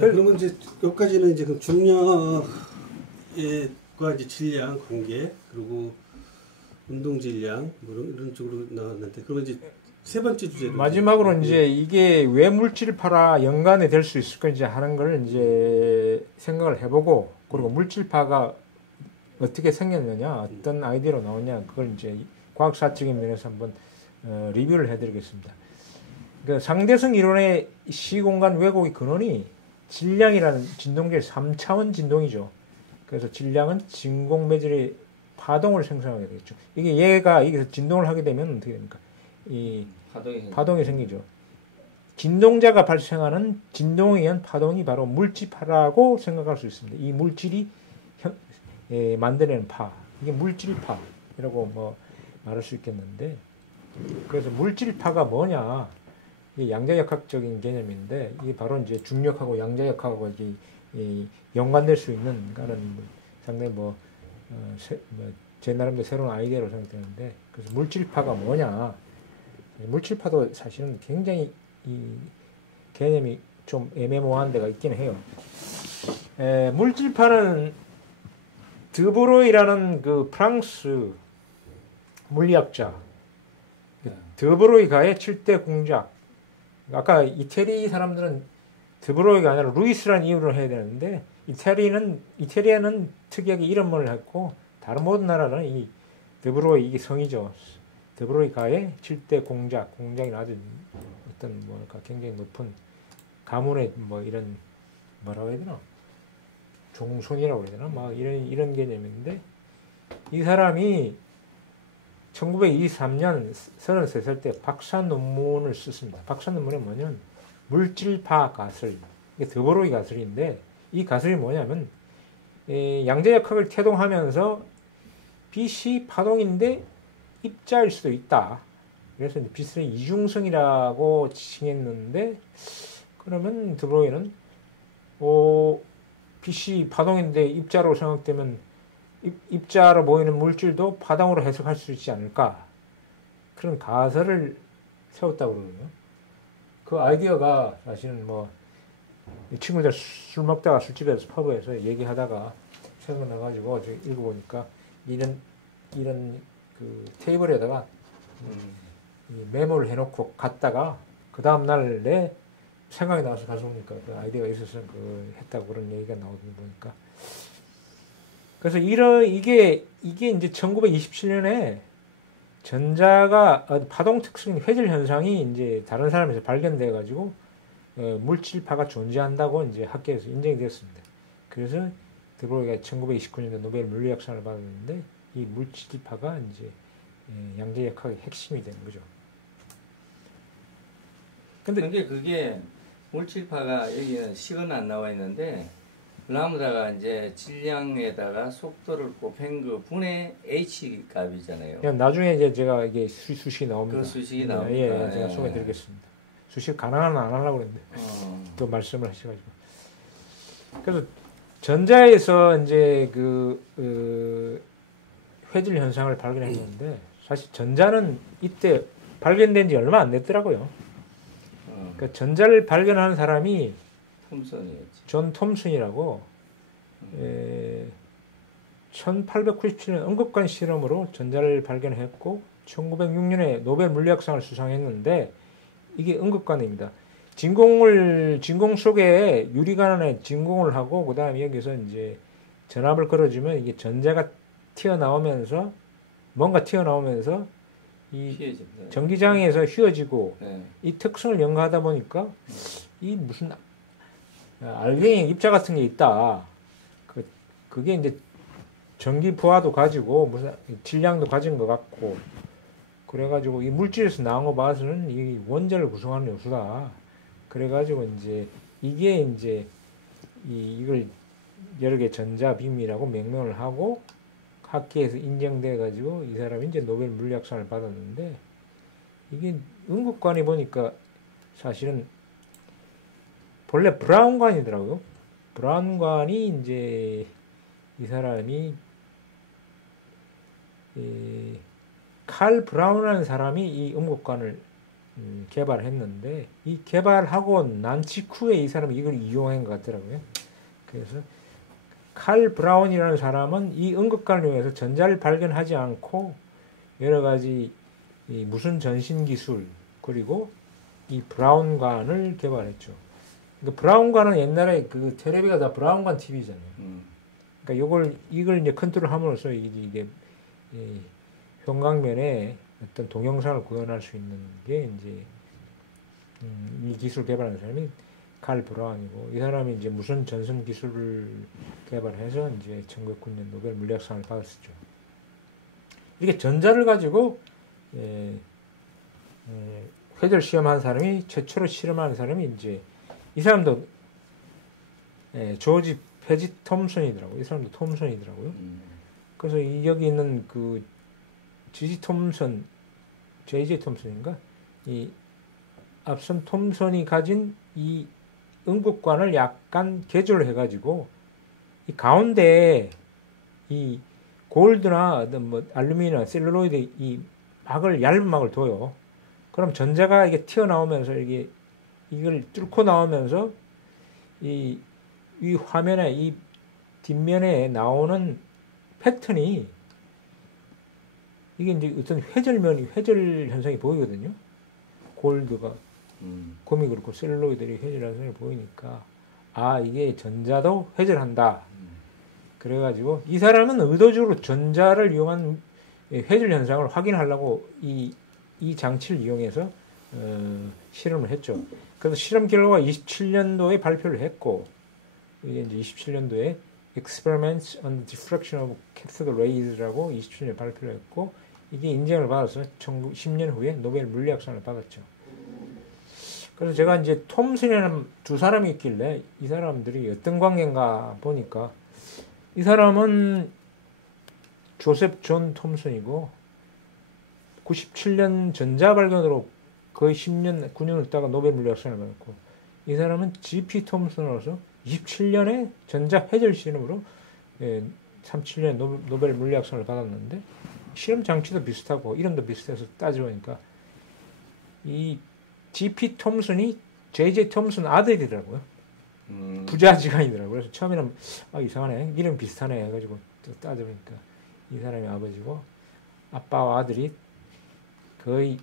자, 그러면 이제 여기까지는 이제 그 중력과 이제 질량 관계 그리고 운동 질량 뭐 이런 쪽으로 나왔는데 그러면 이제 세 번째 주제로 마지막으로 이제 이게 왜 물질파라 연관이 될 수 있을 건지 하는 걸 이제 생각을 해보고 그리고 물질파가 어떻게 생겼느냐 어떤 아이디어로 나오냐 그걸 이제 과학사적인 면에서 한번 리뷰를 해드리겠습니다. 그 상대성 이론의 시공간 왜곡의 근원이 질량이라는 진동계의 3차원 진동이죠. 그래서 질량은 진공 매질의 파동을 생성하게 되겠죠. 이게 얘가 여기서 진동을 하게 되면 어떻게 됩니까? 이 파동이 생기죠. 진동자가 발생하는 진동에 의한 파동이 바로 물질파라고 생각할 수 있습니다. 이 물질이 만들어내는 파, 이게 물질파라고 뭐 말할 수 있겠는데, 그래서 물질파가 뭐냐? 이게 양자역학적인 개념인데, 이게 바로 이제 중력하고 양자역학하고 이제 연관될 수 있는 그런 상당히 제 나름대로 새로운 아이디어로 생각되는데, 그래서 물질파가 뭐냐? 물질파도 사실은 굉장히 이 개념이 좀 애매모호한 데가 있긴 해요. 물질파는 드브로이라는 그 프랑스 물리학자, 드브로이가의 7대 공작. 아까 이태리 사람들은 드브로이가 아니라 루이스라는 이름으로 해야 되는데, 이태리에는 특이하게 이름을 했고, 다른 모든 나라는 이 드브로이, 이게 성이죠. 드브로이가의 7대 공작이 아주 어떤 뭐랄까 굉장히 높은 가문의 뭐 이런 뭐라고 해야 되나 종손이라고 해야 되나 막 이런 개념인데, 이 사람이 1923년 33살 때 박사 논문을 썼습니다. 박사 논문에 뭐냐면 물질파 가설, 이게 드브로이 가설인데, 이 가설이 뭐냐면 양자역학을 태동하면서 빛이 파동인데 입자일 수도 있다. 그래서 빛의 이중성이라고 칭했는데, 그러면 드브로이는 빛이 파동인데 입자로 생각되면 입자로 보이는 물질도 파동으로 해석할 수 있지 않을까, 그런 가설을 세웠다고 그러거든요. 그 아이디어가 사실은 뭐 친구들 술 먹다가 술집에서 펍에서 얘기하다가 생각나가지고 읽어보니까 이런 그 테이블에다가 메모를 해놓고 갔다가 그 다음 날 내 생각이 나서 가져오니까 그 아이디어가 있어서 그 했다고 그런 얘기가 나오는 보니까, 그래서 이게 이제 1927년에 전자가 파동 특성인 회질 현상이 이제 다른 사람에서 발견돼 가지고 물질파가 존재한다고 이제 학계에서 인정이 되었습니다. 그래서 드브로이가 1929년에 노벨 물리학상을 받았는데, 이 물질파가 이제 양자역학의 핵심이 되는 거죠. 근데 그게 물질파가 여기는 식은 안 나와 있는데, 라무다가 이제 질량에다가 속도를 곱한 그 분의 h 값이잖아요. 나중에 이제 제가 이게 수식이 나옵니다. 그 수식이 나옵니다. 예, 제가 소개해드리겠습니다. 수식 가능한 안 하려고 그랬는데 또 말씀을 하셔가지고. 그래서 전자에서 이제 그 회질 현상을 발견했는데, 사실 전자는 이때 발견된 지 얼마 안 됐더라고요. 그 전자를 발견한 사람이 존 톰슨이라고 1897년 응급관 실험으로 전자를 발견했고 1906년에 노벨 물리학상을 수상했는데, 이게 응급관입니다. 진공 속에 유리관 안에 진공을 하고 그 다음에 여기서 이제 전압을 걸어주면 이게 전자가 뭔가 튀어나오면서 이 전기장애에서 휘어지고, 이 특성을 연구하다 보니까 이 무슨 알갱이 입자 같은 게 있다. 그게 이제 전기 부하도 가지고 무슨 질량도 가진 것 같고, 그래가지고 이 물질에서 나온 거 봐서는 이 원자를 구성하는 요소다. 그래가지고 이제 이게 이제 이걸 여러 개 전자 비밀이라고 명명을 하고 학계에서 인정돼 가지고 이 사람이 이제 노벨 물리학상을 받았는데, 이게 응급관이 보니까 사실은 본래 브라운관이더라고요. 브라운관이 이제 이 사람이 칼 브라운이라는 사람이 이 응급관을 개발했는데 이 개발하고 난 직후에 이 사람이 이걸 이용한 것 같더라고요. 그래서 칼 브라운이라는 사람은 이 응급관을 이용해서 전자를 발견하지 않고 여러 가지 이 무슨 전신 기술 그리고 이 브라운관을 개발했죠. 그러니까 브라운관은 옛날에 그 텔레비가 다 브라운관 TV잖아요. 그러니까 이걸 이제 컨트롤함으로써 이게 형광면에 어떤 동영상을 구현할 수 있는 게 이제 이 기술 개발한 사람이 칼 브라운이고 이 사람이 이제 무슨 전선 기술을 개발해서 이제 1909년 노벨 물리학상을 받았었죠. 이렇게 전자를 가지고 회절 시험한 사람이 최초로 실험한 사람이 이제 이 사람도 조지 페지 톰슨이더라고요. 이 사람도 톰슨이더라고요. 그래서 여기 있는 그 지지 톰슨, J.J. 톰슨인가? 이 앞선 톰슨이 가진 이 응급관을 약간 개조를 해가지고 이 가운데에 이 골드나 어떤 뭐 알루미늄이나 셀룰로이드 이 막을 얇은 막을 둬요. 그럼 전자가 이게 튀어나오면서 이걸 뚫고 나오면서 이 화면에 이 뒷면에 나오는 패턴이 이게 이제 어떤 회절 현상이 보이거든요. 골드가 곰이 그렇고 셀룰로이드들이 회절 현상이 보이니까 이게 전자도 회절한다. 그래가지고 이 사람은 의도적으로 전자를 이용한 회절 현상을 확인하려고 이 장치를 이용해서 실험을 했죠. 그래서 실험 결과가 27년도에 발표를 했고 이게 이제 27년도에 Experiments on the Diffraction of Cathode Rays라고 27년에 발표를 했고 이게 인정을 받아서 10년 후에 노벨 물리학상을 받았죠. 그래서 제가 이제 톰슨이라는 두 사람이 있길래 이 사람들이 어떤 관계인가 보니까 이 사람은 조셉 존 톰슨이고 97년 전자 발견으로 거의 10년, 9년을 있다가 노벨 물리학상을 받았고 이 사람은 G.P. 톰슨으로서 27년에 전자 회절 실험으로 37년에 노벨 물리학상을 받았는데 실험 장치도 비슷하고 이름도 비슷해서 따져보니까 이 G.P. 톰슨이 J.J. 톰슨 아들이더라고요. 부자지간이더라고요. 그래서 처음에는 이상하네. 이름 비슷하네 해가지고 또 따져보니까 이 사람이 아버지고 아빠와 아들이 거의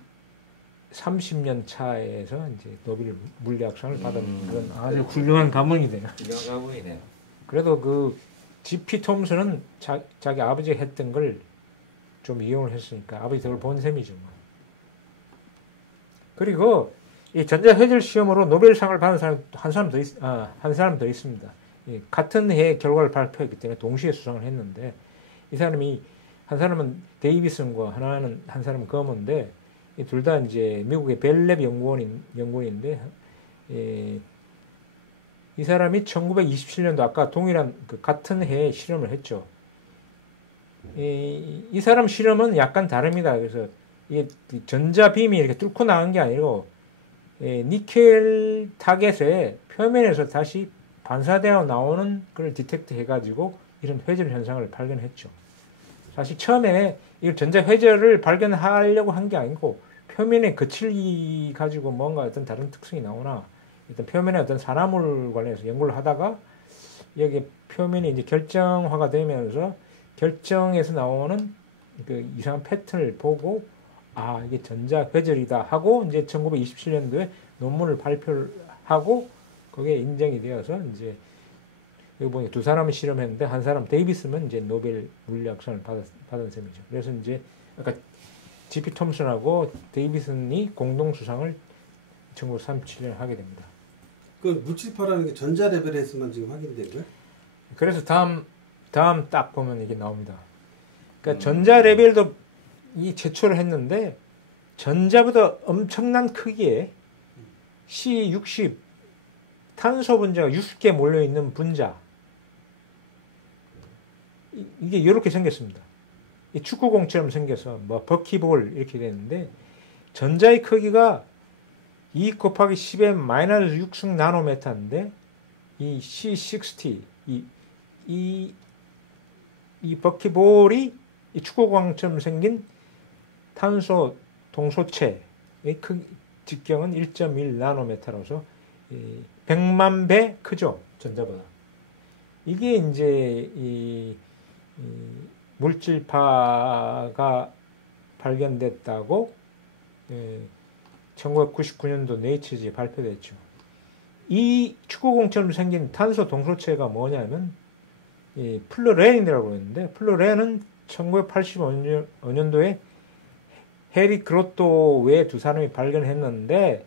30년 차에서 이제 노벨 물리학상을 받은 그런 아주 훌륭한 가문이 돼요. 훌륭한 가문이네요. 그래도 그 G.P. 톰슨은 자기 아버지가 했던 걸 좀 이용을 했으니까 아버지 덕을 본 셈이죠. 그리고 이 전자회절 시험으로 노벨상을 받은 사람 한 사람 더 있습니다. 같은 해 결과를 발표했기 때문에 동시에 수상을 했는데 이 사람이 한 사람은 데이비슨과 한 사람은 거먼데 둘 다 이제 미국의 벨랩 연구원인데 이 사람이 1927년도 아까 동일한 그 같은 해에 실험을 했죠. 이 사람 실험은 약간 다릅니다. 그래서 이게 전자빔이 이렇게 뚫고 나간 게 아니고 니켈 타겟의 표면에서 다시 반사되어 나오는 걸 디텍트 해가지고 이런 회절 현상을 발견했죠. 사실 처음에 이 전자 회절을 발견하려고 한 게 아니고 표면에 거칠기 가지고 뭔가 어떤 다른 특성이 나오나 일단 표면에 어떤 산화물 관련해서 연구를 하다가 여기 표면이 이제 결정화가 되면서 결정에서 나오는 그 이상한 패턴을 보고 이게 전자 회절이다 하고 이제 1927년도에 논문을 발표를 하고 그게 인정이 되어서 이제 여기 보니 두 사람을 실험했는데 한 사람 데이비스는 이제 노벨 물리학상을 받은 셈이죠. 그래서 이제 아까 G.P. 톰슨하고 데이비슨이 공동 수상을 1937년에 하게 됩니다. 그 물질파라는 게 전자 레벨에서만 지금 확인된 거예요? 그래서 다음 딱 보면 이게 나옵니다. 그러니까 전자 레벨도 이 제초를 했는데 전자보다 엄청난 크기의 C60 탄소 분자가 60개 몰려 있는 분자 이게 이렇게 생겼습니다. 이 축구공처럼 생겨서 뭐 버키볼 이렇게 되는데 전자의 크기가 2 곱하기 10의 마이너스 6승 나노메타인데 이 C60 이 버키볼이 이 축구공처럼 생긴 탄소 동소체의 직경은 1.1 나노미터라서 100만 배 크죠, 전자보다. 이게 이제 이 물질파가 발견됐다고 1999년도 네이처지에 발표됐죠. 이 축구공처럼 생긴 탄소 동소체가 뭐냐면 이 플루렌이라고 했는데, 플루렌은 1985년도에 해리 그로또 외에 두 사람이 발견했는데,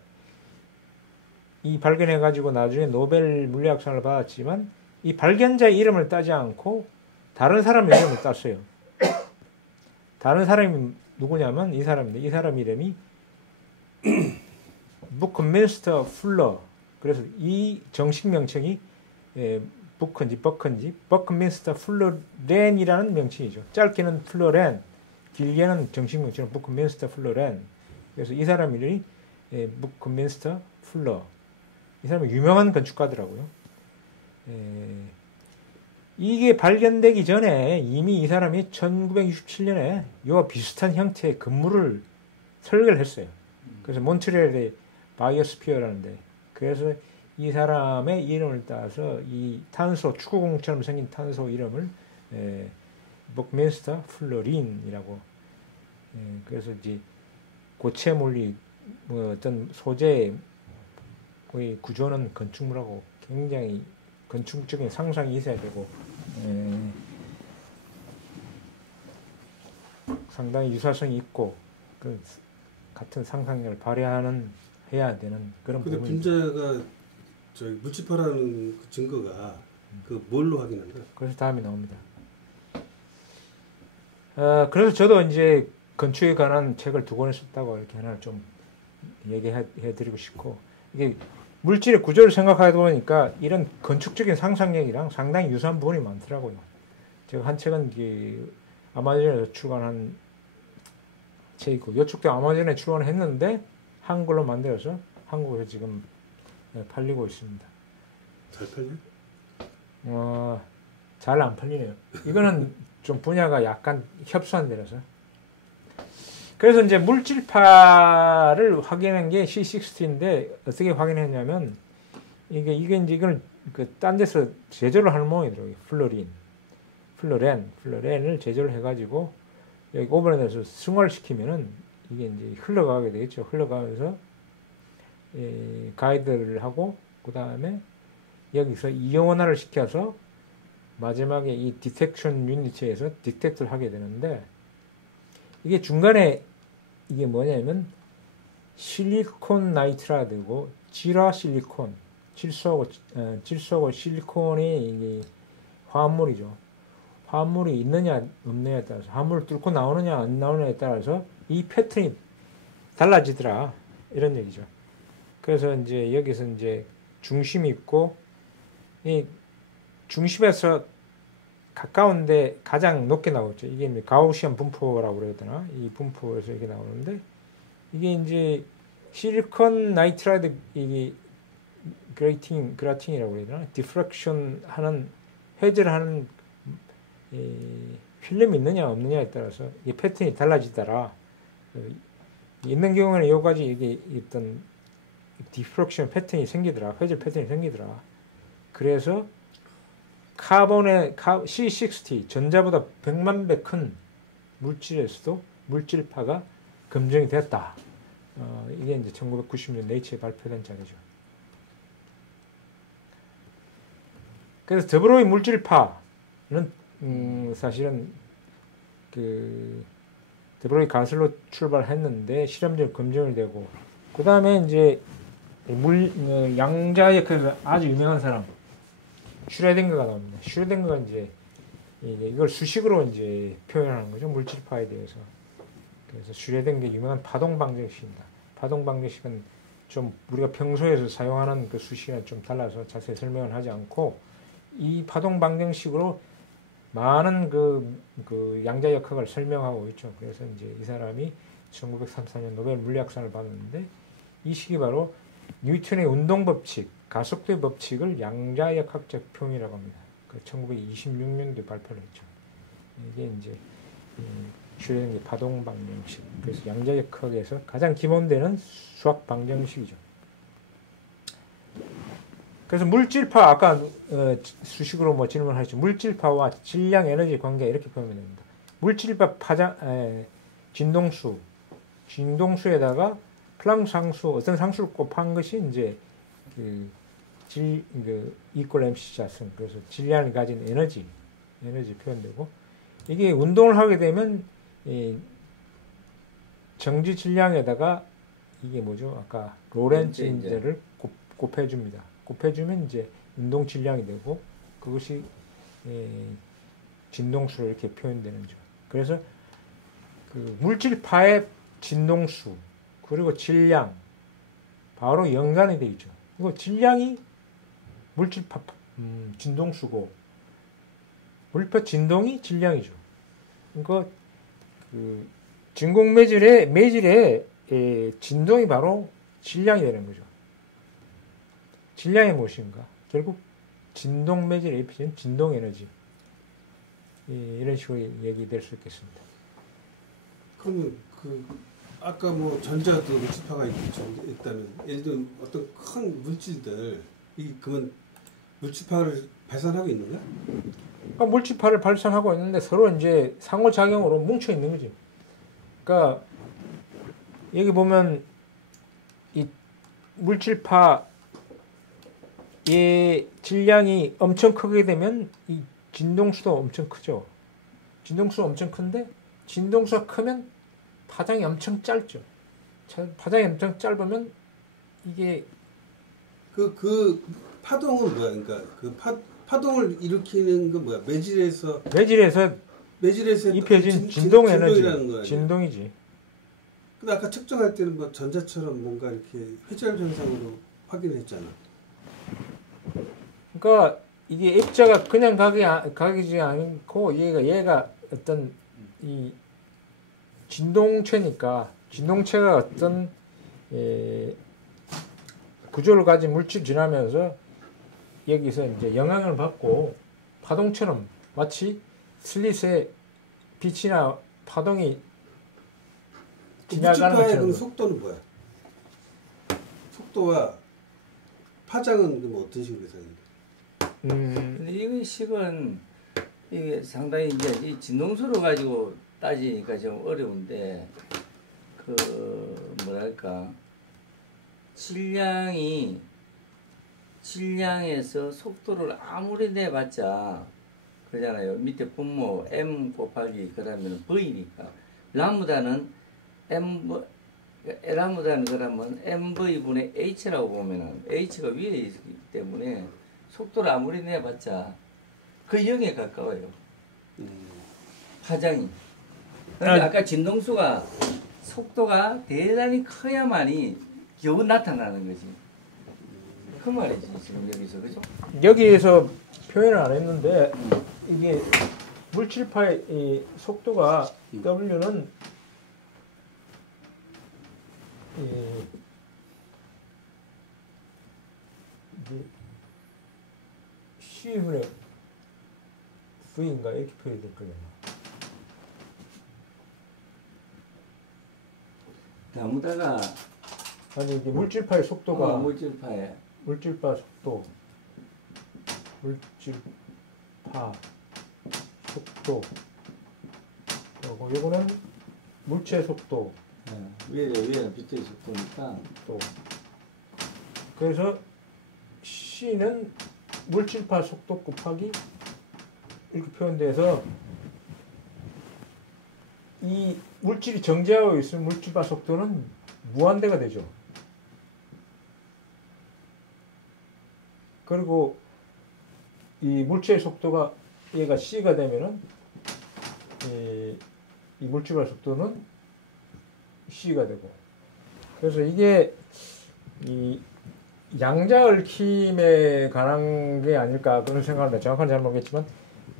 이 발견해가지고 나중에 노벨 물리학상을 받았지만 이 발견자의 이름을 따지 않고 다른 사람 이름을 땄어요. 다른 사람이 누구냐면 이 사람인데, 이 사람 이름이 부크민스터 풀러. 그래서 이 정식 명칭이 버크민스터 플로렌이라는 명칭이죠. 짧게는 플로렌, 길게는 정식 명칭은 부크민스터 플로렌. 그래서 이 사람 이름이 부크민스터 풀러. 이 사람은 유명한 건축가더라고요. 이게 발견되기 전에 이미 이 사람이 1967년에 이와 비슷한 형태의 건물을 설계를 했어요. 그래서 몬트리올의 바이오스피어라는데, 그래서 이 사람의 이름을 따서 이 탄소, 축구공처럼 생긴 탄소 이름을 버크민스터 플로린이라고. 그래서 이제 고체 물리 어떤 소재의 구조는 건축물하고 굉장히 건축적인 상상이 있어야 되고 상당히 유사성이 있고 그 같은 상상력을 해야 되는 그런 근데 부분이. 분자가 저기 물질파라는 그 증거가 그 뭘로 확인한다? 그래서 다음에 나옵니다. 그래서 저도 이제 건축에 관한 책을 2권을 썼다고 이렇게 하나 좀 얘기해드리고 싶고, 이게 물질의 구조를 생각하다 보니까 이런 건축적인 상상력이랑 상당히 유사한 부분이 많더라고요. 제가 한 책은 아마존에서 출간한 책이고, 이쪽도 아마존에 출간을 했는데 한글로 만들어서 한국에서 지금 팔리고 있습니다. 잘 팔려? 잘 안 팔리네요. 이거는 좀 분야가 약간 협소한 데라서. 그래서 이제 물질파를 확인한 게 C60인데, 어떻게 확인했냐면, 이게 이제 이걸 딴 데서 제조를 하는 모양이더라고요. 플로렌을 제조를 해가지고, 여기 오븐에 넣어서 승화시키면은, 이게 이제 흘러가게 되겠죠. 흘러가면서, 가이드를 하고, 그 다음에 여기서 이온화를 시켜서, 마지막에 이 디텍션 유니트에서 디텍트를 하게 되는데, 이게 중간에 이게 뭐냐면 실리콘 나이트라이드고 지라 실리콘, 질소하고 실리콘이 이게 화합물이죠. 화합물이 있느냐 없느냐에 따라서, 화합물을 뚫고 나오느냐 안 나오느냐에 따라서 이 패턴이 달라지더라, 이런 얘기죠. 그래서 이제 여기서 이제 중심이 있고, 이 중심에서 가까운데 가장 높게 나오죠. 이게 가우시안 분포라고 그래야 되나? 이 분포에서 이게 나오는데, 이게 이제 실리콘 나이트라이드 이게 그라팅이라고 그래야 되나? 디프렉션 하는, 회전을 하는 필름이 있느냐 없느냐에 따라서 이 패턴이 달라지더라. 있는 경우에는 여기까지 이게 어떤 디프렉션 패턴이 생기더라. 회전 패턴이 생기더라. 그래서 카본의 C60, 전자보다 100만 배 큰 물질에서도 물질파가 검증이 됐다. 이게 이제 1990년 네이처에 발표된 자료죠. 그래서 드브로이 물질파는 사실은 드브로이 가설로 출발했는데 실험적 검증이 되고, 그 다음에 이제 양자역학에서 아주 유명한 사람 슈레딩거가 나옵니다. 슈레딩거가 이제 이걸 수식으로 이제 표현하는 거죠, 물질파에 대해서. 그래서 슈레딩거의 유명한 파동 방정식입니다. 파동 방정식은 좀 우리가 평소에서 사용하는 그 수식이랑 좀 달라서 자세히 설명을 하지 않고, 이 파동 방정식으로 많은 그 양자역학을 설명하고 있죠. 그래서 이제 이 사람이 1934년 노벨 물리학상을 받았는데, 이 시기 바로 뉴턴의 운동법칙, 가속도의 법칙을 양자역학적 표현이라고 합니다. 그 1926년도에 발표를 했죠. 이게 이제 기출되는 파동 방정식. 그래서 양자적 크기에서 가장 기본되는 수학 방정식이죠. 그래서 물질파 아까 수식으로 뭐 질문하셨죠. 물질파와 질량 에너지 관계 이렇게 표현하면 됩니다. 물질파 진동수에다가 플랑크 상수 어떤 상수를 곱한 것이 이제 이퀄 MC 자승. 그래서 질량이 가진 에너지 표현되고 이게 운동을 하게 되면 정지 질량에다가 이게 뭐죠? 아까 로렌츠 인제를 곱해줍니다. 곱해주면 이제 운동 질량이 되고 그것이 진동수로 이렇게 표현되는 죠. 그래서 그 물질파의 진동수 그리고 질량 바로 연관이 되어 있죠. 이거 질량이 물질파 진동수고 물파 진동이 질량이죠. 그러니까 그 진공 매질의 진동이 바로 질량이 되는 거죠. 질량이 무엇인가? 결국 진동 매질의 입히는 진동 에너지. 이런 식으로 얘기될 수 있겠습니다. 그러면 아까 뭐 전자도 물질파가 있다면 예를 들어 어떤 큰 물질들 그러면 물질파를 발산하고 있는 거야? 그러니까 물질파를 발산하고 있는데 서로 이제 상호작용으로 뭉쳐 있는 거지. 그러니까 여기 보면 이 물질파의 질량이 엄청 크게 되면 이 진동수도 엄청 크죠. 진동수가 엄청 큰데 진동수가 크면 파장이 엄청 짧죠. 파장이 엄청 짧으면 이게 그 파동은 뭐야? 그러니까 그 파동을 일으키는 건 뭐야? 매질에서 입혀진 진동 에너지. 거야, 진동이지. 근데 아까 측정할 때는 뭐 전자처럼 뭔가 이렇게 회절 현상으로 확인했잖아. 그러니까 이게 입자가 그냥 가기지 않고 얘가 어떤 이 진동체니까 진동체가 어떤 구조를 가진 물질 지나면서 여기서 이제 영향을 받고 파동처럼 마치 슬릿에 빛이나 파동이 지나가는 것처럼. 물질파의 속도는 뭐야? 속도와 파장은 뭐 어떤 식으로 계산해? 근데 이 식은 이게 상당히 이제 이 진동수로 가지고 따지니까 좀 어려운데 뭐랄까 질량에서 속도를 아무리 내봤자 그러잖아요. 밑에 분모 m 곱하기 그러면 v니까 라무다는 라무다는 그러면 mv분의 h라고 보면은 h가 위에 있기 때문에 속도를 아무리 내봤자 그 0에 가까워요. 파장이. 그런데 아까 진동수가 속도가 대단히 커야만이 겨우 나타나는 거지. 그 말이지 지금 여기서 그죠? 여기에서 표현을 안 했는데 이게 물질파의 이 속도가 W는 C분의 V인가 이렇게 표현이 될 거예요. 나무다가 아니 이게 물질파의 속도가 물질파 속도 그리고 이거는 물체 속도 위에는 빛의 속도니까 또 그래서 C는 물질파 속도 곱하기 이렇게 표현돼서 이 물질이 정지하고 있으면 물질파 속도는 무한대가 되죠. 그리고 이 물체의 속도가 얘가 C가 되면은 이 물질파 속도는 C가 되고 그래서 이게 이 양자 얽힘에 관한 게 아닐까 그런 생각을 합니다. 정확한 잘 모르겠지만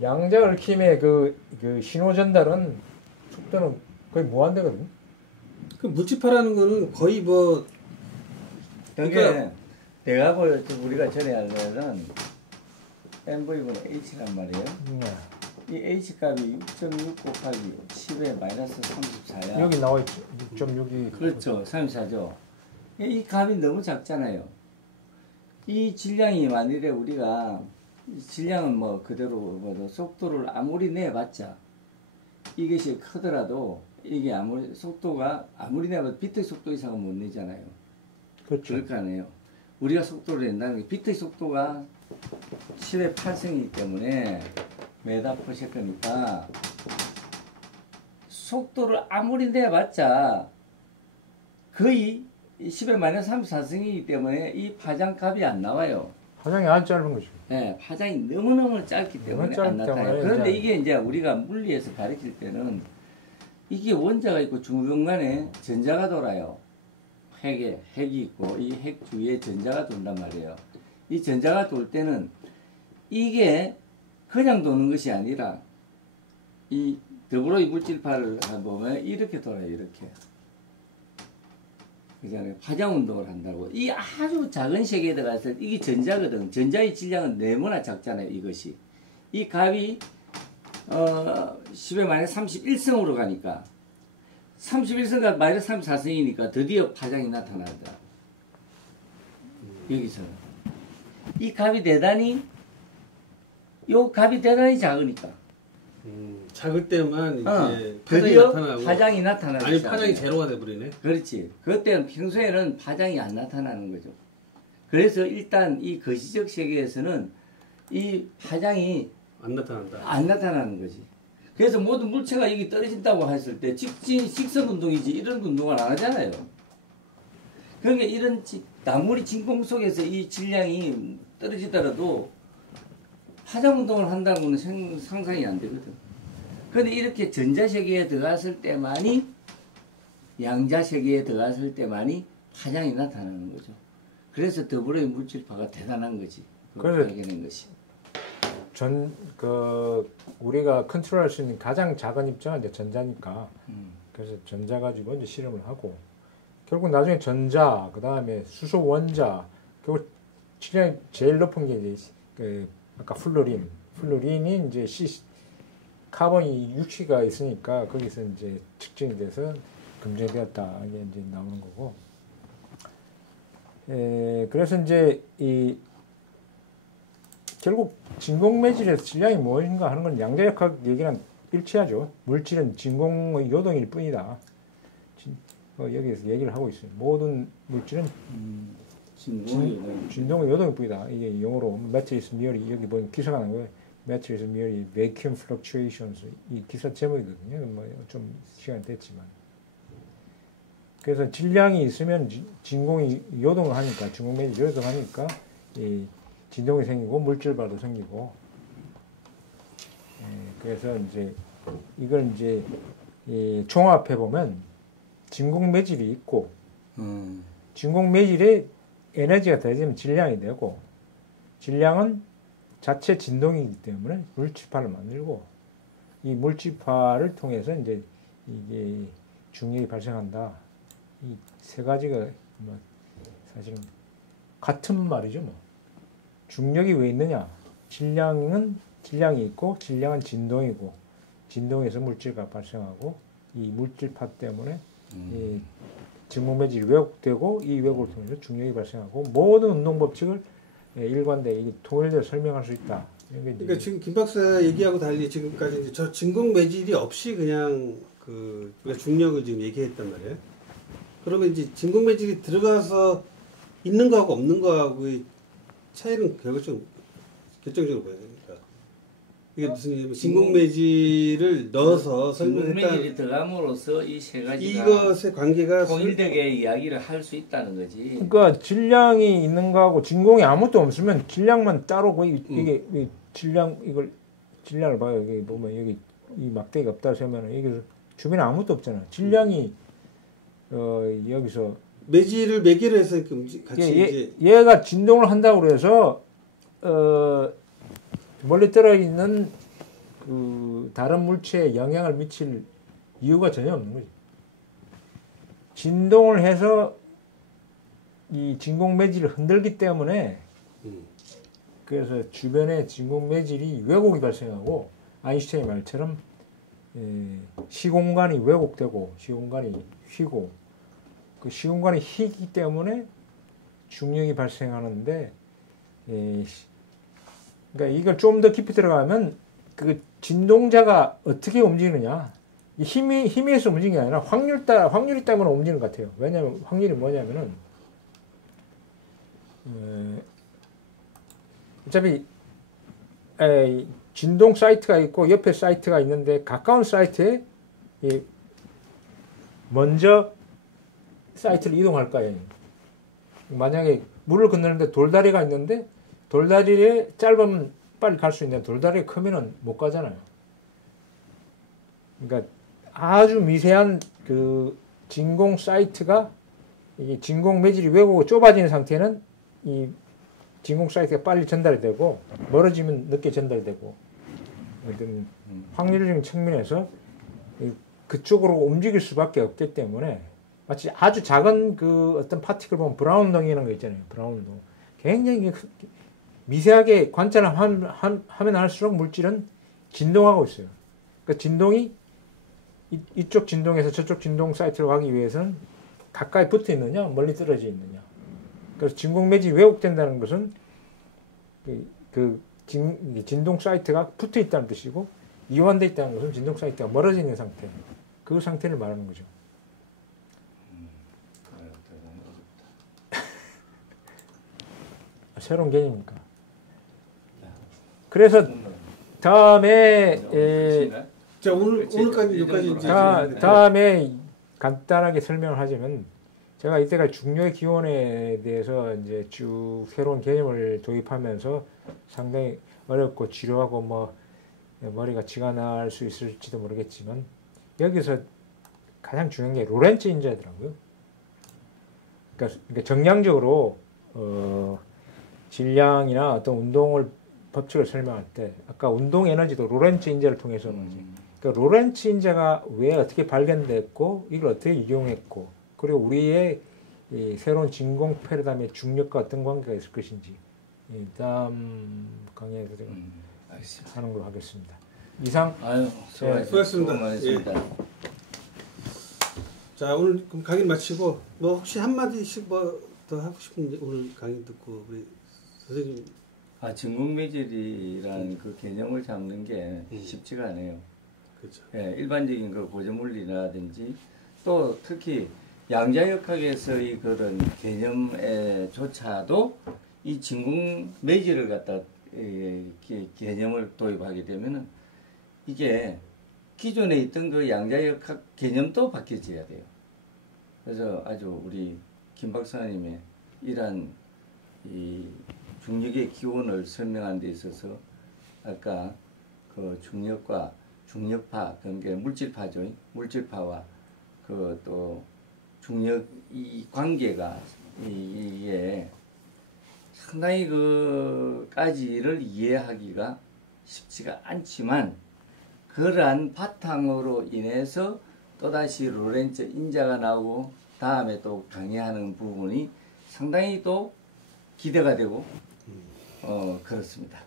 양자 얽힘의 그 신호 전달은 속도는 거의 무한대거든요. 그 물질파라는 거는 거의 뭐 그러니까 내가 우리가 전에 알려는 MV분의 H란 말이에요. 이 H 값이 6.6 곱하기 10의 마이너스 34야. 여기 나와 있죠. 6.6이 그렇죠. 34죠. 이 값이 너무 작잖아요. 이 질량이 만일에 우리가 질량은 뭐 그대로 뭐 속도를 아무리 내봤자 이것이 크더라도 이게 아무리 속도가 아무리 내봐도 비트 속도 이상은 못 내잖아요. 그렇죠. 그럴 거 아니에요. 우리가 속도를 낸다는 게 비트 속도가 10의 8승이기 때문에 메다 퍼 세컨이니까 속도를 아무리 내봤자 거의 10의 마이너스 34승이기 때문에 이 파장값이 안 나와요. 파장이 아주 짧은 거죠. 네, 파장이 너무너무 짧기 때문에 너무 안 나타나요. 짧기 때문에 그런데 이제- 이게 이제 우리가 물리에서 가르칠 때는 이게 원자가 있고 중간에 전자가 돌아요. 핵이 있고 이 핵 주위에 전자가 돈단 말이에요. 이 전자가 돌 때는 이게 그냥 도는 것이 아니라 이 더브로이 물질파를 보면 이렇게 돌아요. 이렇게. 그잖아요. 파장 운동을 한다고. 이 아주 작은 세계에 들어가서 이게 전자거든. 전자의 질량은 너무나 작잖아요. 이것이. 이 값이 10의 마이너스 31승으로 가니까 31승과 마이너스 34승이니까 드디어 파장이 나타나더라. 여기서는. 이 값이 대단히 요 값이 대단히 작으니까. 작을 때만 이제 파장이 드디어 나타나고 파장이 나타나기 아니 시작해요. 파장이 제로가 돼버리네. 그렇지. 그때는 평소에는 파장이 안 나타나는 거죠. 그래서 일단 이 거시적 세계에서는 이 파장이 안 나타난다. 안 나타나는 거지. 그래서 모든 물체가 여기 떨어진다고 했을 때 직선 운동이지 이런 운동을 안 하잖아요. 그러니까 이런 나무리 진공 속에서 이 질량이 떨어지더라도 파장 운동을 한다고는 상상이 안 되거든. 그런데 이렇게 전자 세계에 들어갔을 때만이 양자 세계에 들어갔을 때만이 파장이 나타나는 거죠. 그래서 더블의 물질파가 대단한 거지. 그래서 발견한 것이. 우리가 컨트롤할 수 있는 가장 작은 입자가 이제 전자니까. 음. 그래서 전자 가지고 이제 실험을 하고 결국 나중에 전자, 그 다음에 수소 원자, 결국 질량이 제일 높은 게 이제 아까 플루린이 이제 카본이 6C가 있으니까 거기서 이제 측정이 돼서 검증되었다 이게 이제 나오는 거고. 그래서 이제 결국 진공 매질에서 질량이 무엇인가 하는 건 양자역학 얘기랑 일치하죠. 물질은 진공의 요동일 뿐이다. 여기에서 얘기를 하고 있어요. 모든 물질은 진동의 요동일 뿐이다. 이게 영어로 matrix merely 여기 보면 기사가 나온 거예요. matrix merely vacuum fluctuations 이 기사 제목이거든요. 뭐 좀 시간이 됐지만. 그래서 질량이 있으면 진공이 요동을 하니까 진공 매질 요동하니까 이 진동이 생기고 물질발도 생기고. 그래서 이제 이걸 이제 종합해 보면 진공 매질이 있고 진공 매질에 에너지가 더해지면 질량이 되고 질량은 자체 진동이기 때문에 물질파를 만들고 이 물질파를 통해서 이제 이게 중력이 발생한다. 이 세 가지가 뭐 사실은 같은 말이죠. 뭐 중력이 왜 있느냐? 질량이 있고 질량은 진동이고 진동에서 물질가 발생하고 이 물질파 때문에 이 진공 매질이 왜곡되고 이 왜곡을 통해서 중력이 발생하고 모든 운동 법칙을 일관되게 통일되어 설명할 수 있다. 그러니까 지금 김 박사 얘기하고 달리 지금까지 이제 저 진공 매질이 없이 그냥 우리가 중력을 지금 얘기했단 말이에요. 그러면 이제 진공 매질이 들어가서 있는 거하고 없는 거하고의 차이는 결정적으로 뭐야? 그러니까 이게 무슨 진공 매질을 넣어서 진공 설명했다. 매질이 들어감으로써 이 세 가지가 이것의 관계가 통일되게 이야기를 할 수 있다는 거지. 그러니까 질량이 있는 거하고 진공이 아무것도 없으면 질량만 따로 이게 질량 이걸 질량을 봐요. 여기 보면 여기 이 막대기가 없다 하면 여기 주변에 아무것도 없잖아. 질량이 여기서 매질을 매개로 해서 이렇게 같이 이제 얘가 진동을 한다고 그래서 멀리 떨어 있는 그 다른 물체에 영향을 미칠 이유가 전혀 없는 거지. 진동을 해서 이 진공 매질을 흔들기 때문에 그래서 주변에 진공 매질이 왜곡이 발생하고 아인슈타인 말처럼 시공간이 왜곡되고 시공간이 휘고 그 시공간이 휘기 때문에 중력이 발생하는데 그러니까 이걸 좀 더 깊이 들어가면 그 진동자가 어떻게 움직이느냐 이 힘에서 움직이는 게 아니라 확률이 때문에 움직이는 것 같아요. 왜냐하면 확률이 뭐냐면은 어차피 진동 사이트가 있고 옆에 사이트가 있는데 가까운 사이트에 먼저 사이트를 이동할 거예요. 만약에 물을 건너는데 돌다리가 있는데 돌다리에 짧으면 빨리 갈 수 있는데 돌다리가 크면은 못 가잖아요. 그러니까 아주 미세한 그 진공 사이트가 이게 진공 매질이 왜곡 좁아지는 상태는 이 진공 사이트가 빨리 전달이 되고 멀어지면 늦게 전달이 되고 어떤 확률적인 측면에서 그쪽으로 움직일 수밖에 없기 때문에 마치 아주 작은 그 어떤 파티클 보면 브라운동이라는 거 있잖아요. 브라운동 굉장히 미세하게 관찰을 하면 할수록 물질은 진동하고 있어요. 그 진동이 이쪽 진동에서 저쪽 진동 사이트로 가기 위해서는 가까이 붙어 있느냐 멀리 떨어져 있느냐. 그래서 진공 매질이 왜곡된다는 것은 진동 사이트가 붙어 있다는 뜻이고 이완되어 있다는 것은 진동 사이트가 멀어져 있는 상태. 그 상태를 말하는 거죠. 새로운 개념이니까. 그래서 다음에 자 오늘까지 여기까지 이제 다음에 간단하게 설명을 하자면 제가 이때까지 중력의 기원에 대해서 이제 쭉 새로운 개념을 도입하면서 상당히 어렵고 지루하고 뭐 머리가 쥐가 날 수 있을지도 모르겠지만 여기서 가장 중요한 게 로렌츠 인자더라고요. 그러니까 정량적으로 질량이나 어떤 운동을 법칙을 설명할 때 아까 운동 에너지도 로렌츠 인자를 통해서 그러니까 로렌츠 인자가 왜 어떻게 발견됐고 이걸 어떻게 이용했고 그리고 우리의 이 새로운 진공 패러다임의 중력과 어떤 관계가 있을 것인지 다음 강의에서 제가 하는 걸로 하겠습니다. 이상. 수고하셨습니다. 많으셨습니다. 자 오늘 그럼 강의 마치고 뭐 혹시 한 마디씩 뭐 더 하고 싶은 오늘 강의 듣고 우리 선생님. 진공 매질이라는 그 개념을 잡는 게 쉽지가 않아요. 그렇죠. 예, 일반적인 그 고전물리라든지 또 특히 양자역학에서의 그런 개념에조차도 이 진공 매질을 갖다 개념을 도입하게 되면은 이게 기존에 있던 그 양자역학 개념도 바뀌어져야 돼요. 그래서 아주 우리 김 박사님의 이러한 이 중력의 기원을 설명하는 데 있어서 아까 그 중력과 중력파, 그러니까 물질파죠. 물질파와 그 또 중력 이 관계가 이게 상당히 그까지를 이해하기가 쉽지가 않지만 그러한 바탕으로 인해서 또다시 로렌츠 인자가 나오고 다음에 또 강의하는 부분이 상당히 또 기대가 되고 그렇습니다.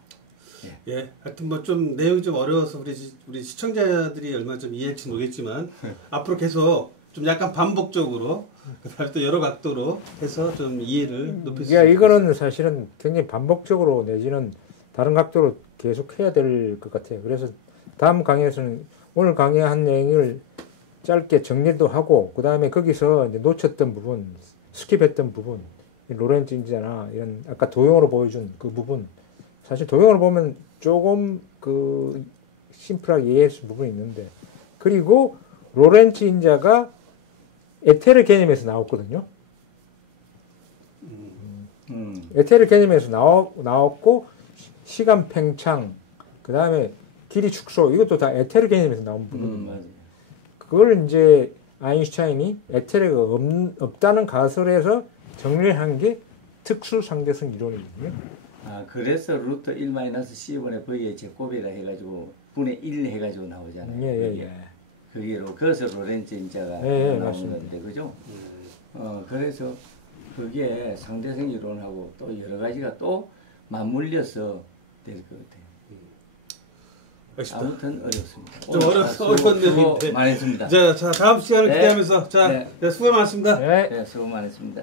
예, 하여튼 뭐 좀 내용이 좀 어려워서 우리 시청자들이 얼마나 좀 이해할지 모르겠지만 앞으로 계속 좀 약간 반복적으로 그다음에 또 여러 각도로 해서 좀 이해를 높일 수 있을 이거는 사실은 굉장히 반복적으로 내지는 다른 각도로 계속 해야 될 것 같아요. 그래서 다음 강의에서는 오늘 강의한 내용을 짧게 정리도 하고 그 다음에 거기서 이제 놓쳤던 부분, 스킵했던 부분, 로렌츠 인자나 이런 아까 도형으로 보여준 그 부분. 사실 도형으로 보면 조금 그 심플하게 이해할 수 있는 부분이 있는데 그리고 로렌츠 인자가 에테르 개념에서 나왔거든요. 에테르 개념에서 나왔고 시간 팽창 그 다음에 길이 축소 이것도 다 에테르 개념에서 나온 부분입니다. 그걸 이제 아인슈타인이 에테르가 없다는 가설에서 정리한 게 특수 상대성 이론이거든요. 그래서 루트 1-C분의 V의 제곱이라 해가지고 분의 1 해가지고 나오잖아요. 예. 그게로 그래서 로렌츠 인자가 나오는 건데 그죠? 그래서 그게 상대성 이론하고 또 여러 가지가 또 맞물려서 될 것 같아요. 알겠습니다. 아무튼 어렵습니다. 좀 어려운 수고 내용인데. 많이 했습니다. 자, 다음 시간을 네. 기대하면서 자, 네. 네, 수고 많습니다. 네. 네, 수고 많았습니다.